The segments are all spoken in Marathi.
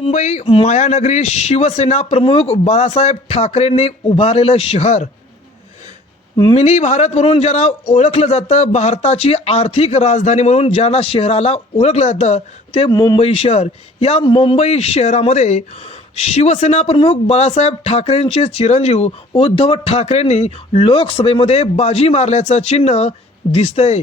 मुंबई मायानगरी शिवसेना प्रमुख बाळासाहेब ठाकरेंनी उभारलेलं शहर. मिनी भारत म्हणून ज्यांना ओळखलं जातं भारताची आर्थिक राजधानी म्हणून ज्यांना शहराला ओळखलं जातं ते मुंबई शहर. या मुंबई शहरामध्ये शिवसेना प्रमुख बाळासाहेब ठाकरेंचे चिरंजीव उद्धव ठाकरेंनी लोकसभेमध्ये बाजी मारल्याचं चिन्ह दिसतंय.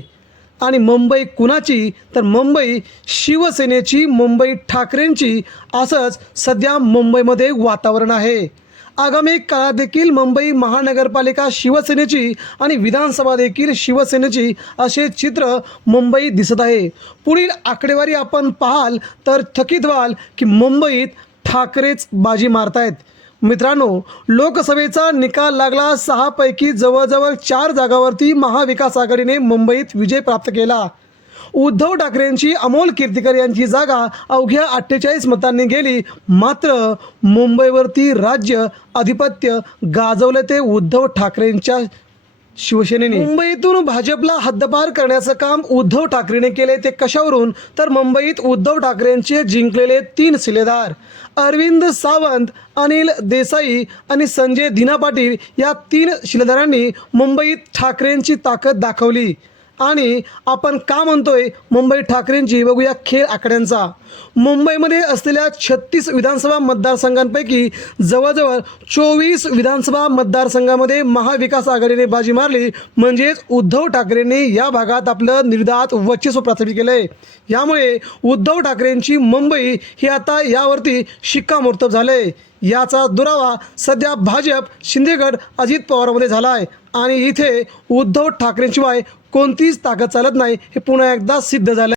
आणि मुंबई कुणाची? तर मुंबई शिवसेनेची मुंबई ठाकरेंची. असंच सध्या मुंबईमध्ये वातावरण आहे. आगामी काळात देखील मुंबई महानगरपालिका शिवसेनेची आणि विधानसभा देखील शिवसेनेची असे चित्र मुंबई दिसत आहे. पुढील आकडेवारी आपण पाहाल तर थकीत व्हाल की मुंबईत ठाकरेच बाजी मारतायत. मित्रांनो लोकसभेचा निकाल लागला. सहापैकी जवळजवळ चार जागावरती महाविकास आघाडीने मुंबईत विजय प्राप्त केला. उद्धव ठाकरेंची अमोल कीर्तिकर यांची जागा अवघ्या अठ्ठेचाळीस मतांनी गेली. मात्र मुंबईवरती राज्य आधिपत्य गाजवलं ते उद्धव ठाकरेंच्या शिवसेनेने. मुंबईतून भाजपला हद्दपार करण्याचं काम उद्धव ठाकरेने केले ते कशावरून? तर मुंबईत उद्धव ठाकरेंचे जिंकलेले तीन शिलेदार अरविंद सावंत अनिल देसाई आणि संजय दिना पाटील या तीन शिलेदारांनी मुंबईत ठाकरेंची ताकद दाखवली. आणि आपण का म्हणतोय? मुंबई ठाकरेंची. बघूया खेळ आकड्यांचा. मुंबईमध्ये असलेल्या छत्तीस विधानसभा मतदारसंघांपैकी जवळजवळ चोवीस विधानसभा मतदारसंघामध्ये महाविकास आघाडीने बाजी मारली. म्हणजेच उद्धव ठाकरेंनी या भागात आपलं निर्धात वर्चस्व प्रस्थापित केलं आहे यामुळे उद्धव ठाकरेंची मुंबई ही आता यावरती शिक्कामोर्तब झालं आहे याचा दुरावा सध्या भाजप शिंदेगड अजित पवारमध्ये झाला आहे आणि इथे उद्धव ठाकरेंशिवाय कोणतीच ताकद चालत नाही हे पुन्हा एकदा सिद्ध झालं